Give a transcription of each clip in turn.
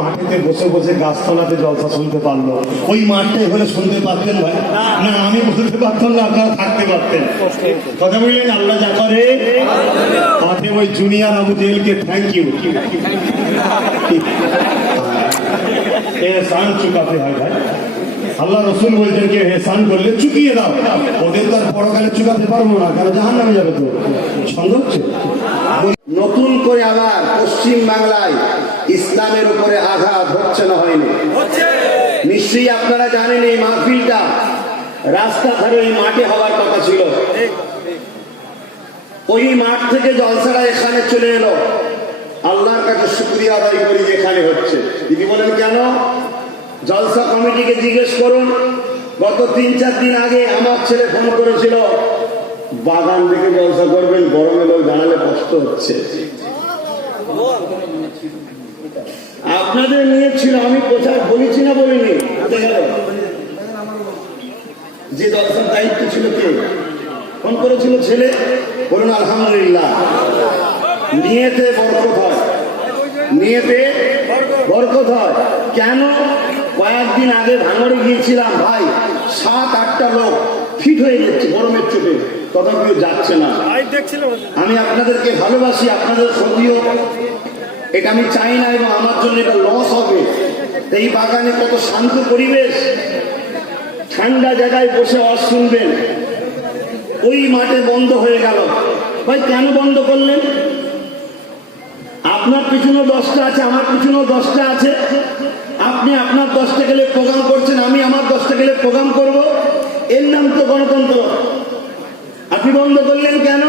মাঠেতে বসে বসে গাছতলাতে জলসা শুনতে পারল। ওই মাঠটাই হলে শুনতে পারতেন ভাই? না আমি বলতে পারতাম না আপনারা থাকতে পারতেন। কথা বললেন আল্লাহ যা করে। মাঠে ওই জুনিয়র আবু জেলকে থ্যাংক ইউ এহসান চুকাতে হয় ভাই। আল্লাহ রসুল বলছেন কি এহসান করলে চুকিয়ে দাও। ওদের তো আর পরকালে চুকাতে পারব না কারণ জাহান নামে যাবে তো? সন্দেহ হচ্ছে? নতুন করে আবার পশ্চিম বাংলায় ইসলামের উপরে আঘাত হচ্ছে না হয়নি। নিশ্চয়ই আপনারা জানেন এই মাহফিলটা রাস্তা ধারে ওই মাঠে হওয়ার কথা ছিল। ওই মাঠ থেকে জলসারা এখানে চলে এলো। আল্লাহর কাছে শুক্রিয়া আদায় করি এখানে হচ্ছে। দিদি বলেন কেন? জলসা কমিটিকে জিজ্ঞেস করুন গত তিন চার দিন আগে আমার ছেলে ফোন করেছিল বাগান থেকে জলসা করবেন গরমে লোক জানালে কষ্ট হচ্ছে। আপনাদের নিয়ে ছিল আমি কোথায় বলেছি না বলিনি? যে জলসার দায়িত্ব ছিল কে? ফোন করেছিল ছেলে? বলুন আলহামদুলিল্লাহ। নিয়েতে বরকত হয়। নিয়েতে বরকত হয়। কেন? কয়েকদিন আগে ভাঙড়ে গিয়েছিলাম ভাই। সাত আটটা লোক ফিট হয়ে যাচ্ছে গরমের চোটে তথাপিও যাচ্ছে না। আমি আপনাদেরকে ভালোবাসি আপনাদের ক্ষতিও। এটা আমি চাই না এবং আমার জন্য এটা লস হবে। এই বাগানে কত শান্ত পরিবেশ। ঠান্ডা জায়গায় বসে আওয়াজ শুনবেন। ওই মাঠে বন্ধ হয়ে গেল। ভাই, কেন বন্ধ করলেন? আপনার পিছনেও দশটা আছে, আমার পিছনেও দশটা আছে। আপনি আপনার দশটা গেলে প্রোগ্রাম করছেন, আমি আমার দশটা গেলে প্রোগ্রাম করব। এর নাম তো গণতন্ত্র। আপনি বন্ধ করলেন কেন?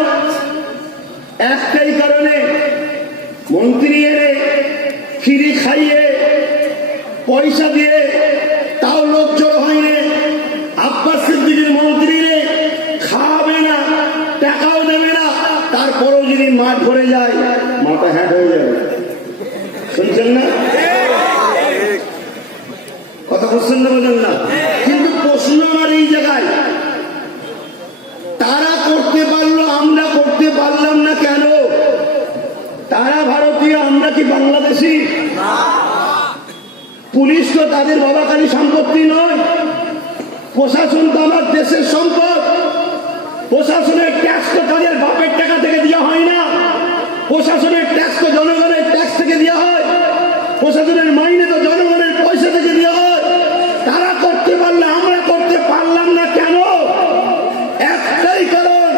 একটাই কারণে মন্ত্রী এনে ফিরি খাইয়ে পয়সা দিয়ে তাও লোক জড়ো হয়নি। আব্বাস সিদ্দিকের মন্ত্রী রে খাওয়াবে না, টাকাও দেবে না, তারপরেও যদি মাঠ ভরে যায়, মাথা হ্যাট হয়ে যাবে। শুনছেন না? কথা বুঝছেন না বোঝেন না? কিন্তু প্রশ্ন আমার এই জায়গায়, তারা করতে পারল, আমরা করতে পারলাম না কেন? পুলিশ তো তাদের বাবাকালী সম্পত্তি নয়। প্রশাসন তো আমার দেশের সম্পদ। প্রশাসনের ট্যাক্স তো তাদের বাপের টাকা থেকে দেওয়া হয় না। প্রশাসনের ট্যাক্স তো জনগণের ট্যাক্স থেকে দেওয়া হয়। প্রশাসনের মাইনে তো জনগণের পয়সা থেকে দেওয়া হয়। তারা করতে পারলে আমরা করতে পারলাম না কেন? একটাই কারণ,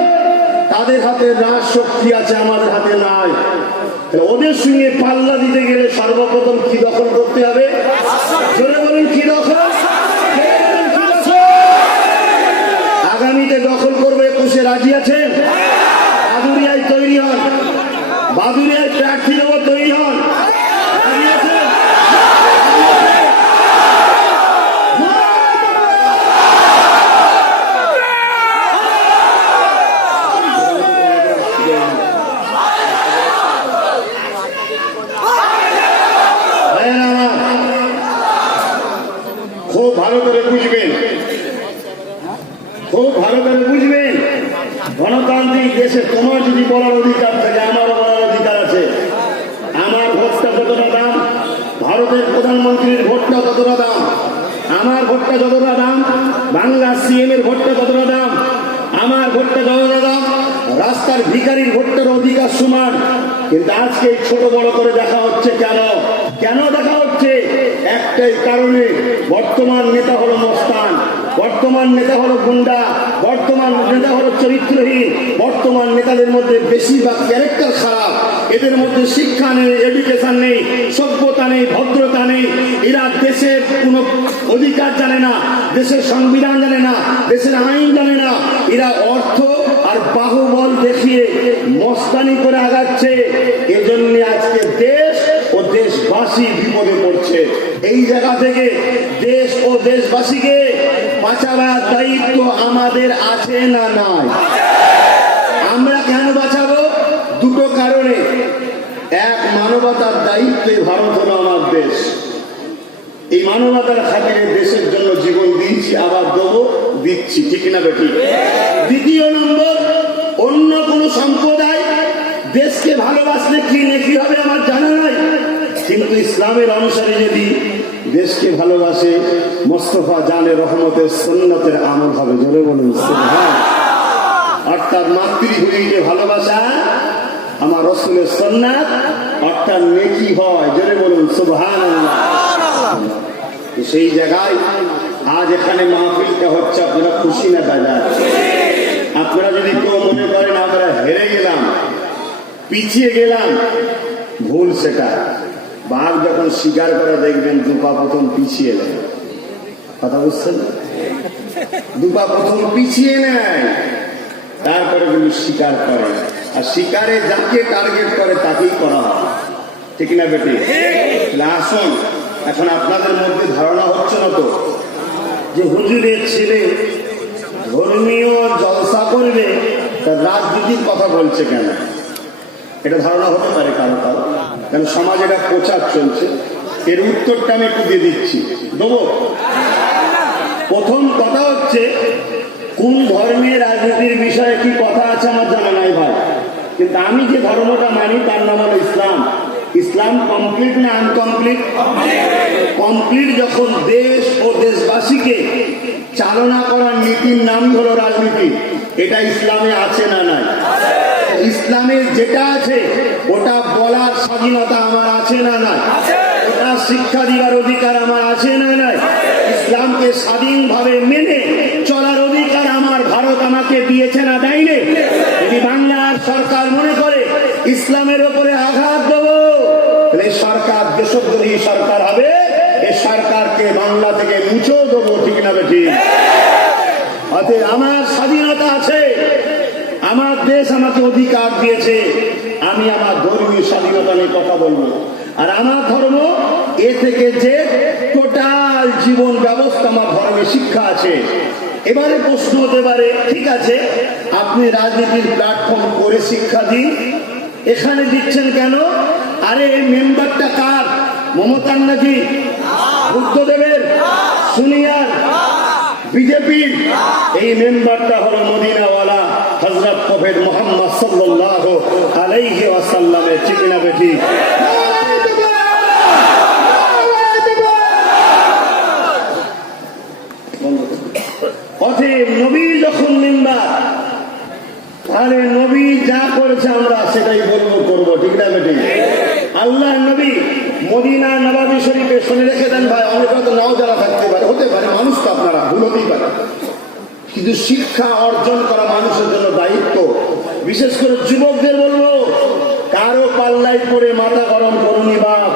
তাদের হাতে রাজ শক্তি আছে, আমাদের হাতে নাই। ওদের সঙ্গে পাল্লা দিতে গেলে সর্বপ্রথম কি দখল করতে হবে? কি দখল? আগামীতে দখল করবে একুশে রাজি আছেন? বাদুরিয়ায় তৈরি হন। বাদুরিয়ায় প্রার্থী দেবো তৈরি হন রাজি আছেন? ভাইয়েরা আমার, খুব ভালো করে বুঝবেন খুব ভালো করে বুঝবেন গণতান্ত্রিক দেশে তোমার যদি বলার অধিকার থাকে আমারও বলার অধিকার আছে আমার ভোটটা কতটা দাম ভারতের প্রধানমন্ত্রীর ভোটটা কতটা দাম আমার ভোটটা যতটা দাম বাংলা সিএম এর ভোটটা কতটা দাম আমার ভোটটা যতটা দাম রাস্তার ভিখারির ভোটটার অধিকার সমান কিন্তু আজকে এই ছোট বড় করে দেখা হচ্ছে কেন কেন দেখা হচ্ছে একটাই কারণে বর্তমান নেতা হলো মস্তান বর্তমান নেতা হলো গুন্ডা, বর্তমান নেতা হলো চরিত্রহীন, বর্তমান নেতাদের মধ্যে বেশিরভাগ ক্যারেক্টার খারাপ। এদের মধ্যে শিক্ষা নেই এডুকেশন নেই, সভ্যতা নেই, ভদ্রতা নেই। এরা দেশের কোনো অধিকার জানে না, দেশের সংবিধান জানে না, দেশের আইন জানে না। এরা অর্থ আর বাহুবল দেখিয়ে মস্তানি করে আগাচ্ছে। এজন্য আজকে দেশ ও দেশবাসী বিপদে পড়ছে। এই জায়গা থেকে দেশ ও দেশবাসীকে বাঁচাবার দায়িত্ব আমাদের আছে না নাই? আমরা কেন বাঁচাবো? দুটো কারণে। এক, মানবতার দায়িত্বে ভারত হলো আমার দেশ। এই মানবতার খাতিরে দেশের জন্য জীবন দিয়েছি, আবার দেবো, দিচ্ছি। ঠিক না বেটি দ্বিতীয় নম্বর, অন্য কোন সম্প্রদায় দেশকে ভালোবাসলে কি নাকি হবে আমার জানা নাই। কিন্তু ইসলামের অনুসারে যদি দেশকে ভালোবাসে মোস্তফা জানে রহমতের সন্ন্যতের আমল হবে। জোরে বলুন। অর্থাৎ মাতৃভূমিকে ভালোবাসা আমার রসুলের সন্ন্যাত অর্থাৎ নেকি হয়। জোরে বলুন সুবহান সেই জায়গায় আজ এখানে মাহফিলটা হচ্ছে, আপনারা খুশি না বাজার আপনারা যদি কেউ মনে করেন, আমরা হেরে গেলাম, পিছিয়ে গেলাম, ভুল সেটা। বাঘ যখন শিকার করে, দেখবেন দুপা প্রথম পিছিয়ে নেয়। কথা বুঝছেন? দুপা প্রথম পিছিয়ে নেয়, তারপরে কিন্তু শিকার করে। আর শিকারে যাকে টার্গেট করে, তাকেই করা হয়। ঠিক না বেটি? আসুন, এখন আপনাদের মধ্যে ধারণা হচ্ছে না তো? যে হুজুরের ছেলে ধর্মীয় জলসা করবে, তার রাজনীতির কথা বলছে কেন? এটা ধারণা হতে পারে কারও কারও। কারণ সমাজে এটা প্রচার চলছে। এর উত্তরটা আমি একটু দিয়ে দিচ্ছি। দেবো? প্রথম কথা হচ্ছে, কোন ধর্মের রাজনীতির বিষয়ে কি কথা আছে আমার জানা নাই ভাই। কিন্তু আমি যে ধর্মটা মানি, তার নাম হলো ইসলাম। ইসলাম কমপ্লিট না আনকমপ্লিট কমপ্লিট যখন দেশ ও দেশবাসীকে চালনা করার নীতির নাম হলো রাজনীতি। এটা ইসলামে আছে না নাই? ইসলামের যেটা আছে, ওটা বলার স্বাধীনতা আমার আছে না নাই? ওটা শিক্ষা দেওয়ার অধিকার আমার আছে না নাই? ইসলামকে স্বাধীনভাবে মেনে চলার অধিকার আমার ভারত আমাকে দিয়েছে না দেয়নি? যদি বাংলার সরকার মনে করে ইসলামের ওপরে আঘাত দেবো, তাহলে সরকার দেশদ্রোহী সরকার হবে। এ সরকারকে বাংলা থেকে মুছেও দেবো, ঠিক না বেঠিক আমার স্বাধীনতা আছে আমার দেশ আমাকে অধিকার দিয়েছে। আমি আমার ধর্মীয় স্বাধীনতা নিয়ে কথা বলব। আর আমার ধর্ম এ থেকে যে টোটাল জীবন ব্যবস্থা আমার ধর্মে শিক্ষা আছে। এবারে প্রশ্ন হতে পারে, ঠিক আছে, আপনি রাজনীতির প্ল্যাটফর্ম করে শিক্ষা দিন। এখানে দিচ্ছেন কেন? আরে এই মেম্বারটা কার? মমতার নাকি বুদ্ধদেবের সুনিয়ার বিজেপির। এই মেম্বারটা হলো মদিনাওয়ালা হজরত প্রফেট মোহাম্মদ সাল্লাহ আলাইহি ওয়াসাল্লামের চিকিনা অতএব নবী যখন মেম্বার তাহলে নবী যা করেছে আমরা সেটাই বলব বেটি? আল্লাহ নবী রেখে দেন ভাই, অনেক নাও যারা থাকতে মানুষ আপনারা, ভুল হতেই পারে। কিন্তু শিক্ষা অর্জন করা মানুষের জন্য দায়িত্ব। বিশেষ করে যুবকদের বলব, কারও পাল্লাই পড়ে মাথা গরম করুনি বাপ।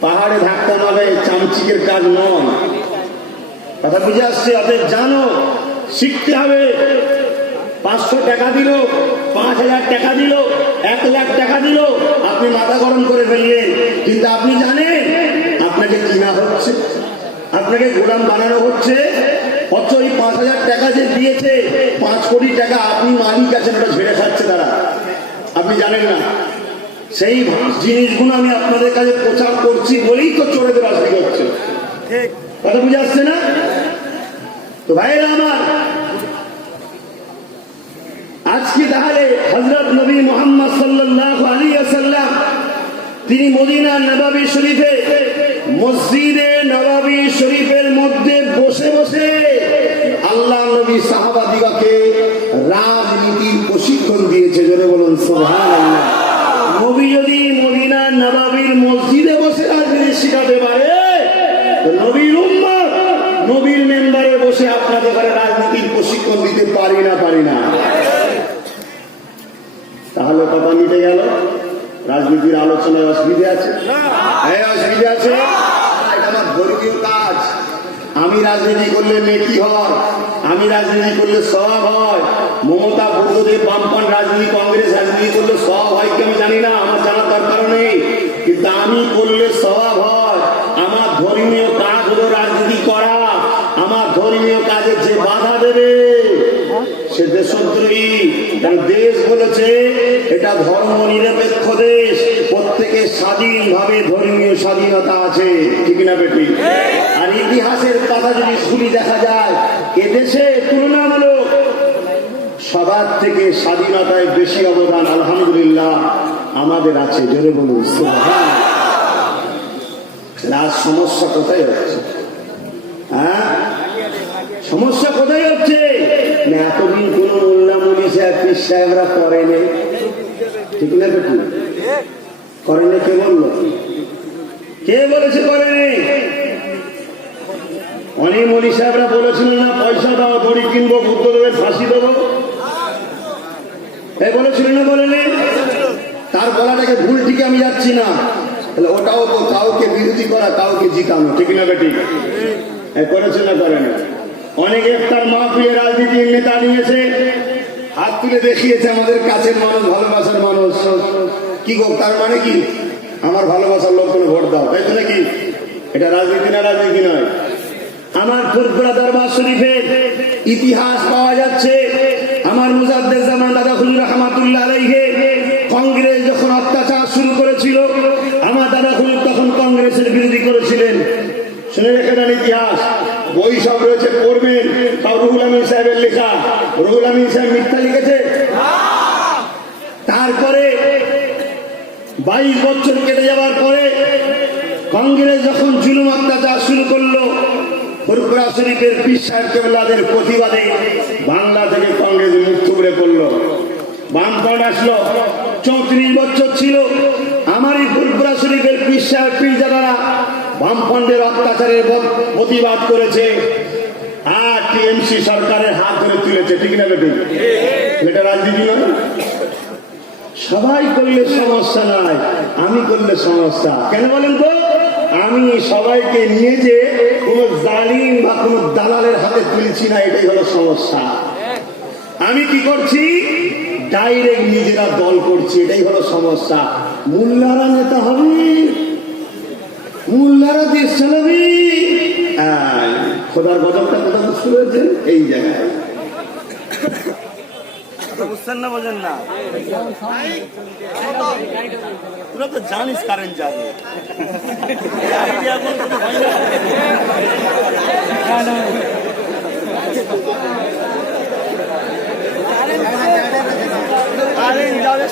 পাহাড়ে ধাক্কা মারে চামচিকের কাজ নয়। কথা বুঝে আসছে? অতএব জানো, শিখতে হবে। পাঁচশো টাকা দিল, পাঁচ হাজার টাকা দিল, এক লাখ টাকা দিল, আপনি মাথা গরম করে ফেললেন। কিন্তু আপনি জানেন, আপনাকে কিনা হচ্ছে? আপনাকে গোলাম বানানো হচ্ছে? অথচ ওই পাঁচ হাজার টাকা যে দিয়েছে পাঁচ কোটি টাকা আপনি মালিক আছেন ওটা ঝেড়ে খাচ্ছে তারা। আপনি জানেন না। সেই জিনিসগুলো আমি আপনাদের কাছে প্রচার করছি বলেই তো চোরেদের রাজনীতি হচ্ছে। কথা বুঝে আসছে না? তো ভাইরা আমার আজকে তাহলে হজরত নবী মোহাম্মদ সাল্লাহ আলী আসাল্লাম তিনি মদিনা নবাবী শরীফে, মসজিদে নবাবী শরীফের মধ্যে বসে বসে আল্লাহ নবী সাহাবাদিগাকে রাজনীতির প্রশিক্ষণ দিয়েছে, জোরে বলুন সোহান নবী যদি মদিনা নবাবীর মসজিদে বসে রাজনীতি শিখাতে পারে নবীর উম্মত, নবীর মেম্বারে বসে আপনাদের রাজনীতির প্রশিক্ষণ দিতে পারি না পারি না। তাহলে কথা মিটে গেল। রাজনীতির আলোচনায় অসুবিধে আছে? হ্যাঁ অসুবিধে আছে। আমার ধর্মীয় কাজ। আমি রাজনীতি করলে নেকি হয়। আমি রাজনীতি করলে সব হয়। মমতা বুদ্ধদেব বামপন রাজনীতি, কংগ্রেস রাজনীতি করলে সব হয় কি আমি জানি না, আমার জানার দরকার নেই। কিন্তু আমি করলে স্বভাব হয়। আমার ধর্মীয় কাজ হলো রাজনীতি করা। আমার ধর্মীয় কাজে যে বাধা দেবে সে দেশদ্রোহী। কারণ দেশ বলেছে, এটা ধর্ম নিরপেক্ষ দেশ। প্রত্যেকের স্বাধীনভাবে ধর্মীয় স্বাধীনতা আছে। ঠিক না বেটি? আর ইতিহাসের কথা যদি শুনি দেখা যায় এদেশে তুলনামূলক সবার থেকে স্বাধীনতায় বেশি অবদান, আলহামদুলিল্লাহ, আমাদের আছে। জোরে বলুন। রাজ সমস্যা কোথায় হচ্ছে? হ্যাঁ? সমস্যা কোথায় হচ্ছে? এতদিন কোন সাহেবরা করেনি। ঠিক না কে? বলেছে করেনি? অনেক সাহেবরা বলেছিল না, পয়সা দাও, দড়ি কিনবো বুদ্ধদেবের ফাঁসি দেবো। এ বলেছিল না বলেনি? তার বলাটাকে ভুল ঠিক, আমি যাচ্ছি না। তাহলে ওটাও তো কাউকে বিরোধী করা, কাউকে জিতানো, ঠিক না বেটি করেছে না করে না অনেক একটার মাহফিলে রাজনীতির নেতা নিয়েছে। হাত তুলে দেখিয়েছে আমাদের কাছের মানুষ, ভালোবাসার মানুষ। কি গো, তার মানে কি? আমার ভালোবাসার লোক কোনো ভোট দাও, তাই তো নাকি? এটা রাজনীতি না রাজনীতি নয়। আমার ফুরফুরা দরবার শরীফের ইতিহাস পাওয়া যাচ্ছে। আমার মুজাদ্দের জামান দাদা হুজুর রহমাতুল্লাহ আলাইহে, কংগ্রেস যখন অত্যাচার শুরু করেছিল আমার দাদা হুজুর তখন কংগ্রেসের বিরোধী করেছিলেন শুনে রেখে দেন ইতিহাস বই সব রয়েছে পড়বেন তাও রুহুল আমিন সাহেবের লেখা। রুহুল আমিন সাহেব মিথ্যা লিখেছে। তারপরে বাইশ বছর কেটে যাওয়ার পরে কংগ্রেস যখন জুলুম অত্যাচার শুরু করল, ফুরফুরা শরীফের কেবলাদের প্রতিবাদে বাংলা থেকে কংগ্রেস মুখ থুবড়ে পড়ল। বামফ্রন্ট আসলো। চৌত্রিশ বছর ছিল। আমারই ফুরফুরা শরীফের সাহেব, পীরজাদারা অত্যাচারের প্রতিবাদ করেছে। টিএমসি সরকারের হাত ধরে তুলেছে, ঠিক না বেটি? এটা রাজনীতি নয় সবাই করলে সমস্যা নাই, আমি করলে সমস্যা। কেন বলেন তো? আমি সবাইকে নিয়ে যে কোনো জালিম বা কোনো দালালের হাতে তুলছি না, এটাই হলো সমস্যা। আমি কি করছি? ডাইরেক্ট নিজেরা দল করছি, এটাই হলো সমস্যা। মোল্লারা নেতা হবে, মোল্লারা দেশ চালাবি। খোদার গজবটা কোথা শুরু হয়েছে? এই জায়গায়।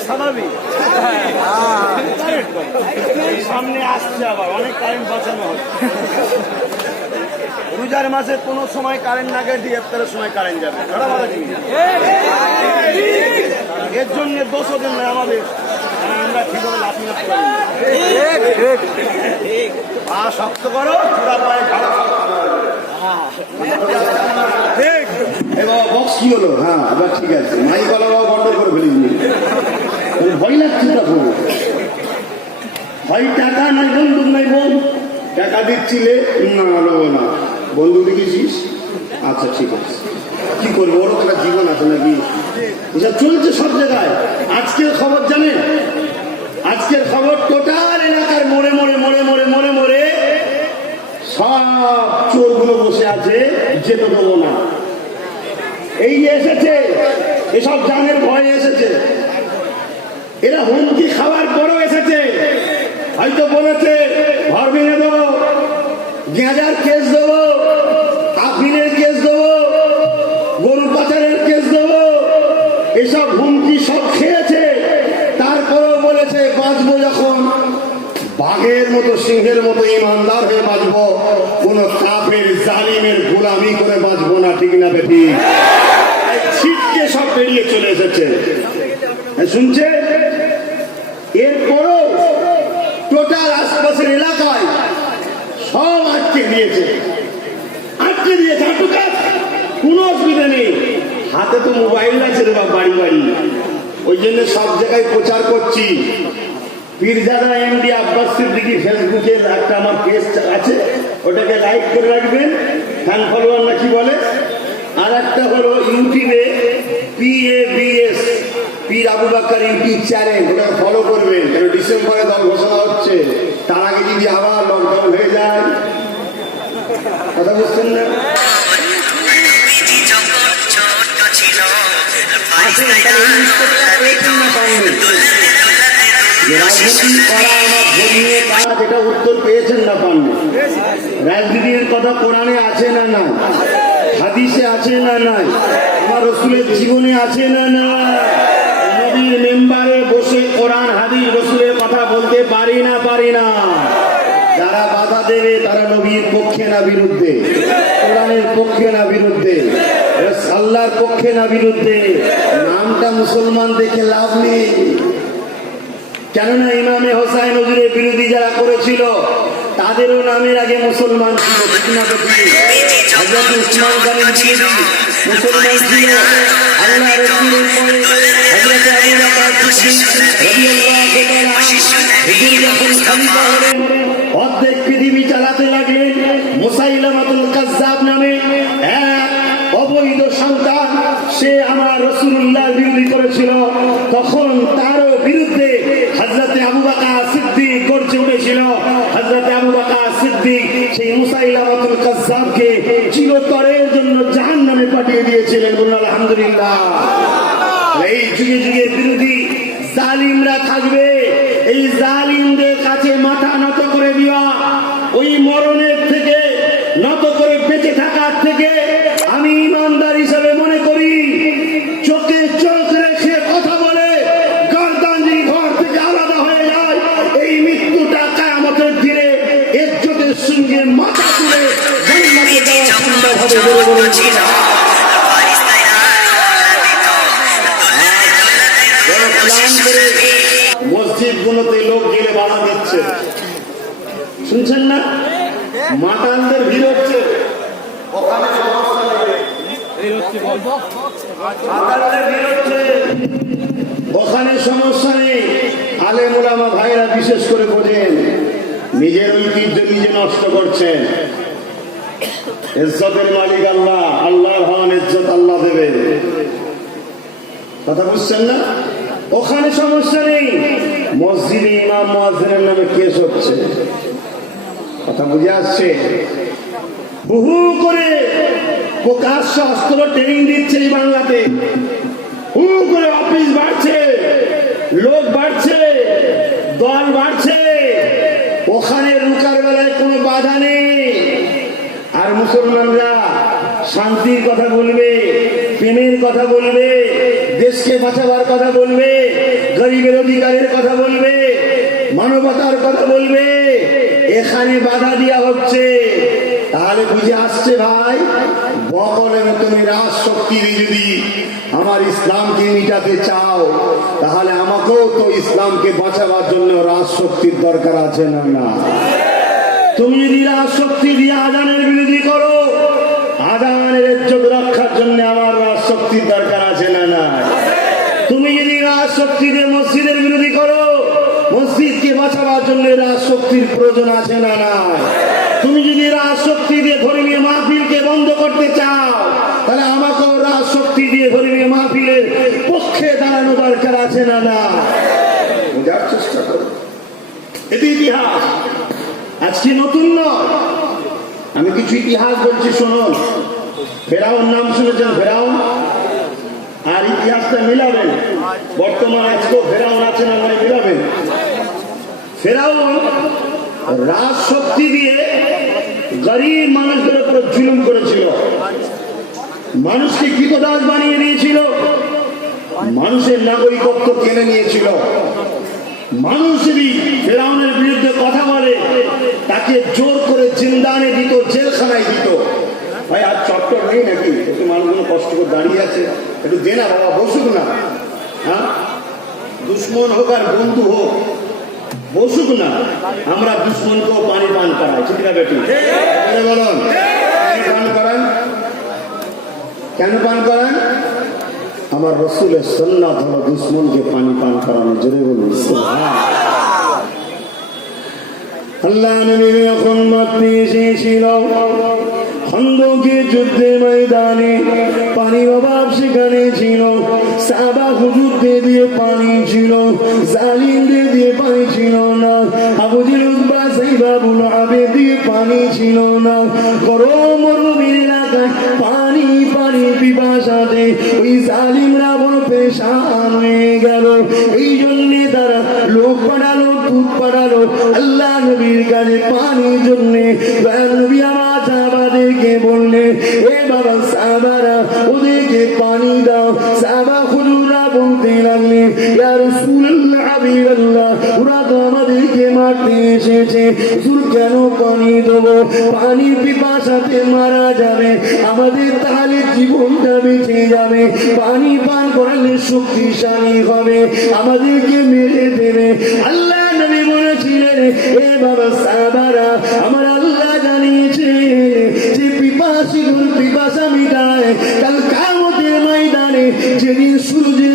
স্বাভাবিক। সামনে আসছে আবার, অনেক কারেন্ট বাঁচানো হচ্ছে। রোজার মাসে কোনো সময় কারেন্ট না গেলে ইফতারের সময় কারেন্ট যাবে। এর জন্য দোষ ওদের নয় আমাদের। আমরা ঠিকভাবে লাফিয়ে পা শক্ত করো, চূড়া পায়ে ঠিক হ্যাঁ ঠিক আছে। ভয় টাকা নাই নাই বোন টাকা দিচ্ছিলে না না। বন্ধু দেখেছিস? আচ্ছা ঠিক আছে। কি করব ওরও তো একটা জীবন আছে নাকি? চলছে সব জায়গায়। আজকের খবর জানেন? আজকের খবর টোটাল এলাকার মোড়ে মোড়ে মোড়ে মোড়ে মোড়ে মোড়ে সব চোরগুলো বসে আছে, যেতে দেবো না। এই যে এসেছে, এসব জানের ভয়ে এসেছে। এরা হুমকি খাওয়ার পরেও এসেছে। হয়তো বলেছে ঘর ভেঙে দেবো। গেঁজার কেস দেবো। সব খেয়েছে। তারপরেও বলেছে, বাঁচবো যখন। বাঘের মতো, সিংহের মতো ইমানদার হয়ে বাঁচবো। কোন কাপের জালিমের গোলামি করে বাঁচবো না, ঠিক না বেটি ছিটকে সব বেরিয়ে চলে এসেছে। শুনছে? এরপরও টোটাল আশপাশের এলাকায় সব আটকে দিয়েছে। আটকে দিয়েছে কোনো অসুবিধা নেই। হাতে তো মোবাইল আছে বাড়ি বাড়ি। ওই জন্য সব জায়গায় প্রচার করছি। পীরজাদা এমডি আব্বাস সিদ্দিকি ফেসবুকে একটা আমার পেজ আছে, ওটাকে লাইক করে রাখবেন ফ্যান ফলোয়ার না কি বলে? আর একটা হলো ইউটিউবে P A B S Pir Abu Bakkar YouTube channel ওটা ফলো করবেন। কেন ডিসেম্বরে দল ঘোষণা হচ্ছে, তার আগে যদি আবার লকডাউন হয়ে যায়, কথা বুঝছেন না? না রাজনীতি করা আমার ধর্মীয় না রাজনীতির কথা কোরআনে আছে না নাই? হাদিসে আছে না নাই? আমার জীবনে আছে না না নদীর মেম্বারে বসে কোরআন, হাদিস, রসুলের কথা বলতে পারি না পারি না। যারা বাধা না বিরুদ্ধে। পক্ষে না বিরুদ্ধে। আল্লাহর পক্ষে না বিরুদ্ধে। নামটা মুসলমান দেখে লাভ নেই। কেননা ইমামে হোসাইন হজুরের বিরোধী যারা করেছিল, তাদেরও নামের আগে মুসলমান ছিল, ঠিক না অর্ধেক পৃথিবী চালাতে লাগলেন মুসাইলামাতুল কাজ্জাব নামে। এক অবৈধ সন্তান সে আমার রসুল্লাহ বিরোধী করেছিল, তখন তার বিরুদ্ধে হাজরাতে আবু বাকা সিদ্দিক করছে উঠেছিল। হাজরাতে আবু বাকা সিদ্দিক সেই মুসাইলামাতুল কাসাবকে চিরতরের জন্য জাহান নামে পাঠিয়ে দিয়েছিলেন। আলহামদুলিল্লাহ। ওখানে সমস্যা নেই। আলে মোলামা ভাইরা বিশেষ করে বোঝেন, নিজের ঐতিহ্য নিজে নষ্ট করছেন। ইজ্জতের মালিক আল্লাহ, আল্লাহর হন ইজ্জত আল্লাহ দেবে কথা বুঝছেন না? ওখানে সমস্যা নেই। মসজিদে ইমাম মহাজনের নামে কেস হচ্ছে। কথা বুঝে আসছে? বহু করে প্রকাশ্য অস্ত্র ট্রেনিং দিচ্ছে এই বাংলাতে। হু করে অফিস বাড়ছে, লোক বাড়ছে, দল বাড়ছে। ওখানে রুকার বেলায় কোনো বাধা নেই। আর মুসলমানরা শান্তির কথা বলবে, প্রেমের কথা বলবে, দেশকে বাঁচাবার কথা বলবে, গরিবের অধিকারের কথা বলবে, মানবতার কথা বলবে। এখানে বাধা দেওয়া হচ্ছে। তাহলে বুঝে আসছে ভাই বকলের তুমি রাজ শক্তি যদি আমার ইসলামকে মিটাতে চাও, তাহলে আমাকেও তো ইসলামকে বাঁচাবার জন্য রাজ শক্তির দরকার আছে না না? তুমি যদি রাজ শক্তি দিয়ে আজানের বিরোধী করো, আজানের ইজ্জত রক্ষার জন্য আমার রাজ শক্তির দরকার আছে না না? তুমি যদি রাজ শক্তি দিয়ে মসজিদের বিরোধী করো, মসজিদকে বাঁচাবার জন্য রাজ শক্তির প্রয়োজন আছে না না? তুমি যদি রাজ করতে চাও তাহলে আমাকেও রাজ শক্তি দিয়ে ধর্মীয় মাহফিলের পক্ষে দাঁড়ানো দরকার আছে না না? বোঝার চেষ্টা করো। এটি ইতিহাস। আজকে নতুন নয়? আমি কিছু ইতিহাস বলছি শুনুন। ফেরাউন নাম শুনেছেন ফেরাউন? আর ইতিহাসটা মিলাবেন। বর্তমান আজকেও ফেরাউন আছে না মানে মিলাবেন? ফেরাউন রাজ শক্তি দিয়ে গরিব মানুষদের উপর জুলুম করেছিল। মানুষকে কৃতদাস বানিয়ে নিয়েছিল মানুষের নাগরিকত্ব কেনে নিয়েছিল। মানুষ যদি ফেরাউনের বিরুদ্ধে কথা বলে, তাকে জোর করে জিন্দানে দিত, জেলখানায় দিত। ভাই, আর চট্টর নেই নাকি? একটু মানুষগুলো কষ্ট করে দাঁড়িয়ে আছে। একটু দে না বাবা, বসুক না। হ্যাঁ? দুশ্মন হোক আর বন্ধু হোক বসুক না, আমরা দুশ্মনকেও পানি পান করাই। ঠিক না বেটি? বলে বলুন। পানি করান? কেন পান করান? আমার রসুলের সন্ন্যাত হলো দুশ্মনকে পানি পান করানো। জোরে বলুন আল্লাহ নবী যখন মাতৃ এসেছিল খন্দকের ময়দানে পানির অভাব সেখানে ছিল। সাবা হুজুরদের দিয়ে পানি ছিল, জালিমদের দিয়ে পানি ছিল না। আবুজির উদ্বা সেই বাবুল আবে দিয়ে পানি ছিল না। গরম এলাকায় পানি পানি পিপাসাতে ওই জালিমরা বড় পেশান হয়ে গেল। এই জন্যে তারা লোক পাঠালো দুধ পাঠালো, আল্লাহ নবীর কাছে পানির জন্যে। নবী আমার মারতে এসেছে। হুজুর কেন পানি দেবো? পানির পিপাসাতে মারা যাবে। আমাদের তাহলে জীবনটা বেঁচে যাবে। পানি পান করালে শক্তিশালী হবে। আমাদেরকে মেরে দেবে। আল্লাহ নবী বলেছিলেন, এ বাবা সাবারা, আমার আল্লাহ জানিয়েছে যে পিপাসীগুলো পিপাসা মিটায় কাল কামতের ময়দানে যেদিন সূর্যের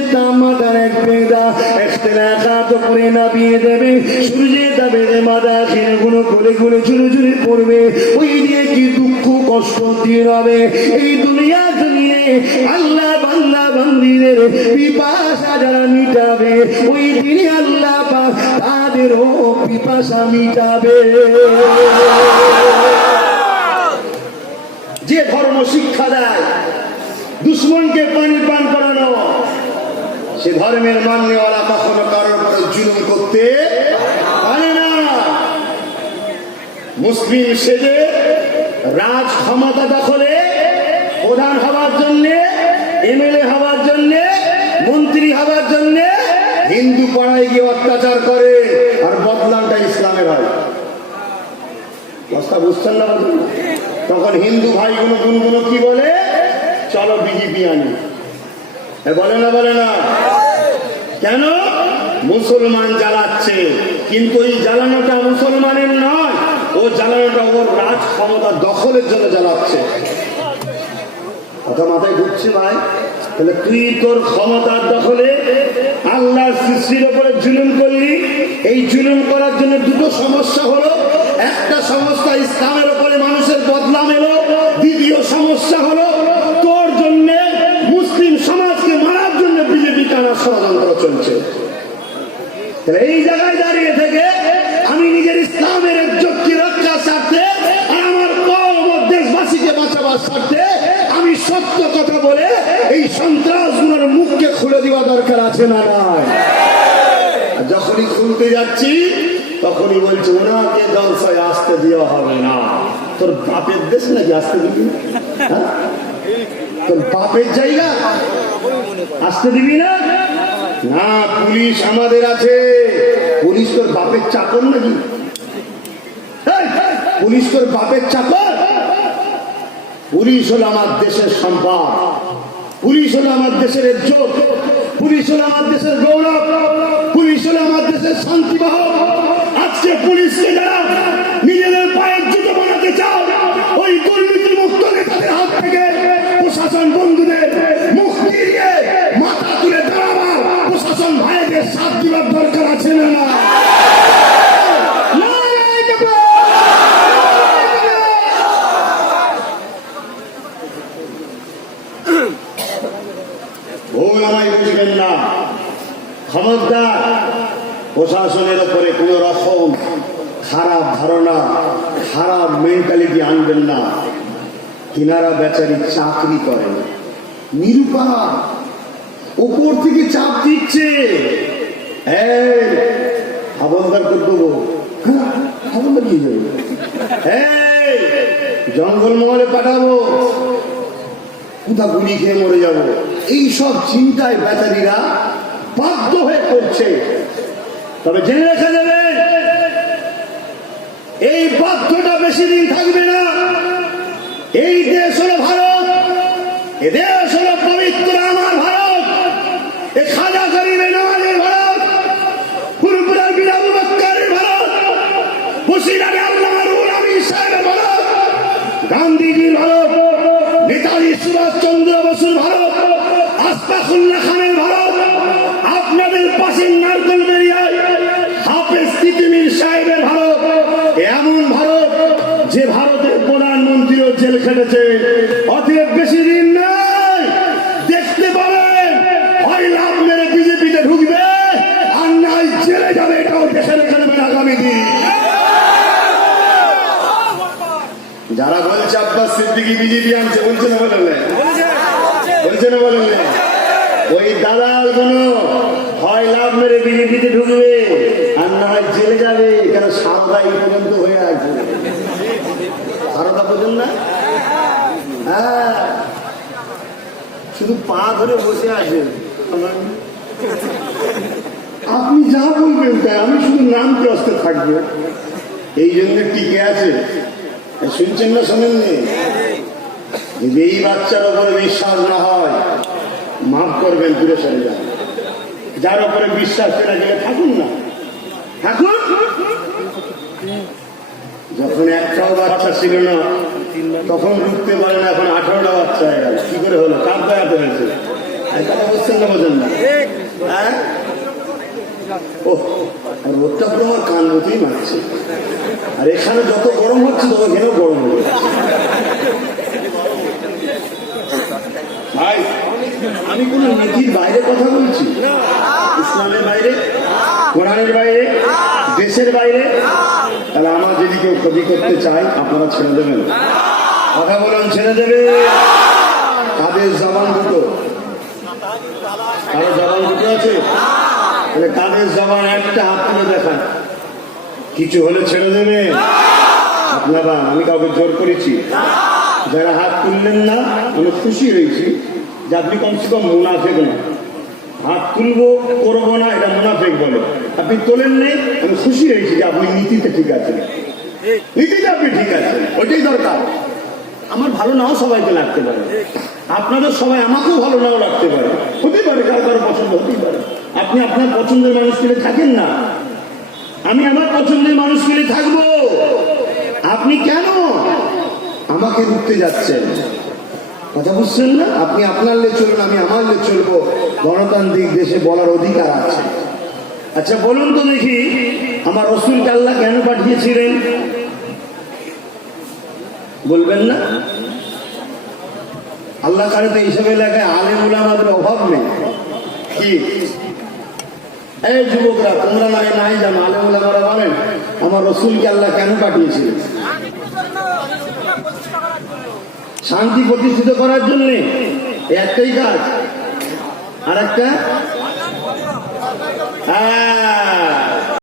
করে নামিয়ে দেবে, সূর্যের তাপে মাদা খেলে গুলো করে গুলো চুরে চুরে পড়বে। ওই দিয়ে কি দুঃখ কষ্ট দিয়ে হবে? এই দুনিয়া দুনিয়ে আল্লাহ বান্দা বান্দিদের পিপাসা যারা মিটাবে, ওই দিনে আল্লাহ তাদেরও পিপাসা মিটাবে। যে ধর্ম শিক্ষা দেয়, দুশ্মনকে পানি পান করানো, সে ধর্মের মান্যওয়ালা কখনো কারোর জুলুম করতে পারে না। মুসলিম সেজে রাজ ক্ষমতা দখলে, প্রধান হওয়ার জন্য, এমএলএ হওয়ার জন্য, মন্ত্রী হওয়ার জন্য হিন্দু পাড়ায় গিয়ে অত্যাচার করে। আর বদলামটা ইসলামের হয়। কথা বুঝছেন না তখন হিন্দু ভাইগুলো গুনগুলো কি বলে? চলো বিজেপি আনি। বলে না বলে না। কেন? মুসলমান জ্বালাচ্ছে। কিন্তু এই জ্বালানোটা মুসলমানের নয়, ও জ্বালানোটা ওর রাজ ক্ষমতা দখলের জন্য জ্বালাচ্ছে। কথা মাথায় ঢুকছে ভাই? তাহলে তুই তোর ক্ষমতার দখলে আল্লাহর সৃষ্টির উপরে জুলুম করলি। এই জুলুম করার জন্য দুটো সমস্যা হলো। একটা সমস্যা ইসলামের উপরে মানুষের বদনাম এলো। দ্বিতীয় সমস্যা হলো তোর জন্য মুসলিম সমাজকে মারার জন্য বিজেপি টানার ষড়যন্ত্র চলছে। এই জায়গায় দাঁড়িয়ে থেকে আমি নিজের ইসলামের ইজ্জতকে রক্ষার স্বার্থে আমার কম দেশবাসীকে বাঁচাবার স্বার্থে আমি সত্য কথা বলে এই সন্ত্রাসগুলোর মুখকে খুলে দেওয়া দরকার আছে না নাই? যখনই খুলতে যাচ্ছি, তখনই বলছে, ওনাকে জলসায় আসতে দেওয়া হবে না। তোর বাপের দেশ নাকি আসতে দিবি? হ্যাঁ? তোর বাপের জায়গা? আসতে দিবি না? না, পুলিশ আমাদের আছে। পুলিশ তোর বাপের চাকর নাকি? পুলিশ তোর বাপের চাকর? পুলিশ হলো আমার দেশের সম্পদ। পুলিশ হলো আমার দেশের ইজ্জত। পুলিশ হলো আমার দেশের গৌরব। পুলিশ হলো আমার দেশের শান্তিবাহ। আজকে পুলিশকে যারা নিজেদের পায়ের জুতো বানাতে চাও, ওই দুর্নীতি মুক্ত নেতাদের হাত থেকে প্রশাসন বন্ধুদের খবরদার প্রশাসনের ওপরে কোনো রকম খারাপ ধারণা খারাপ মেন্টালিটি আনবেন না। কিনারা বেচারি চাকরি করেন। নিরুপা উপর থেকে চাপ দিচ্ছে। এই, হাবলদার করে দেবো হ্যাঁ, কি যাবে। জঙ্গল মহলে পাঠাবো। কোথা গুলি খেয়ে মরে যাব? এই সব চিন্তায় বেচারীরা বাধ্য হয়ে করছে। তবে জেনে রেখে দেবেন এই বাধ্যটা বেশি দিন থাকবে না। এই দেশ হলো ভারত এ দেশ হলো গান্ধীজির ভারত, নেতাজি সুভাষ চন্দ্র বসুর ভারত আস্তাফুল্লাহ খানের ভারত, আপনাদের পাশে নারকল বেরিয়ায় সাহেবের ভারত, এমন ভারত যে ভারতের প্রধানমন্ত্রীও জেল খেটেছে। সিদ্দিকি বিজেপি আনছে? বলছে না বলেন বলছে না বলেন ওই দালালগুলো হয় লাভ মেরে বিজেপিতে ঢুকবে, আর না হয় জেলে যাবে কেন সারদা এই পর্যন্ত হয়ে আছে। সারদা পর্যন্ত না? হ্যাঁ। শুধু পা ধরে বসে আছে আপনি যা বলবেন তাই, আমি শুধু নাম গ্রস্তে থাকব। এই জন্য টিকে আছে। শুনছেন না যদি এই বাচ্চার উপরে বিশ্বাস না হয়, মাফ করবেন দূরে সরে যান। যার উপরে বিশ্বাস না গেলে থাকুন না। থাকুন। যখন একটাও বাচ্চা ছিল না, তখন ঢুকতে পারে না, এখন আঠারোটা বাচ্চা হয়ে কি করে হলো? কার দয়াতে হয়েছে কথা না বোঝেন না। হ্যাঁ? আর ওটা তো আমার কান মতোই মারছে। আর এখানে যত গরম হচ্ছে, তত এখানেও গরম হবে ভাই, আমি কোনো নীতির বাইরে কথা বলছি? ইসলামের বাইরে? কোরআনের বাইরে? দেশের বাইরে? তাহলে আমার যদি কেউ ক্ষতি করতে চায়, আপনারা ছেড়ে দেবেন। কথা বলুন, ছেড়ে দেবে। কাদের জবান দুটো? কারও জবান দুটো আছে? তাহলে কাদের জবান একটা হাত তুলে দেখান। কিছু হলে ছেড়ে দেবে। আপনারা, আমি কাউকে জোর করেছি। যারা হাত তুললেন না, আমি খুশি হয়েছি যে আপনি কমসে কম মুনাফেক না হাত তুলবো, করব না, এটা মুনাফেক বলে। আপনি তোলেন নেই আমি খুশি হয়েছি যে আপনি নীতিতে ঠিক আছেন। নীতিতে আপনি ঠিক আছেন ওইটাই দরকার। আমার ভালো নাও সবাইকে লাগতে পারে। আপনাদের সবাই আমাকেও ভালো নাও লাগতে পারে। হতে পারে, কারও কারও পছন্দ হতেই পারে। আপনি আপনার পছন্দের মানুষ পেলে থাকেন না। আমি আমার পছন্দের মানুষ পেলে থাকব। আপনি কেন? আমাকে রুখতে যাচ্ছেন। কথা বুঝছেন না? আপনি আপনার লে চলুন, আমি আমার লে চলবো। গণতান্ত্রিক দেশে বলার অধিকার আছে। আচ্ছা বলুন তো দেখি, আমার রসুলকে আল্লাহ কেন পাঠিয়েছিলেন? বলবেন না? আল্লাহ কারে তো এইসব এলাকায় আলেমুল আমাদের অভাব নেই। কি? এই যুবকরা, তোমরা নাই নাই জানো আলেমুল আমারা বলেন, আমার রসুলকে আল্লাহ কেন পাঠিয়েছিলেন? শান্তি প্রতিষ্ঠিত করার জন্য একটাই কাজ। আর একটা হ্যাঁ।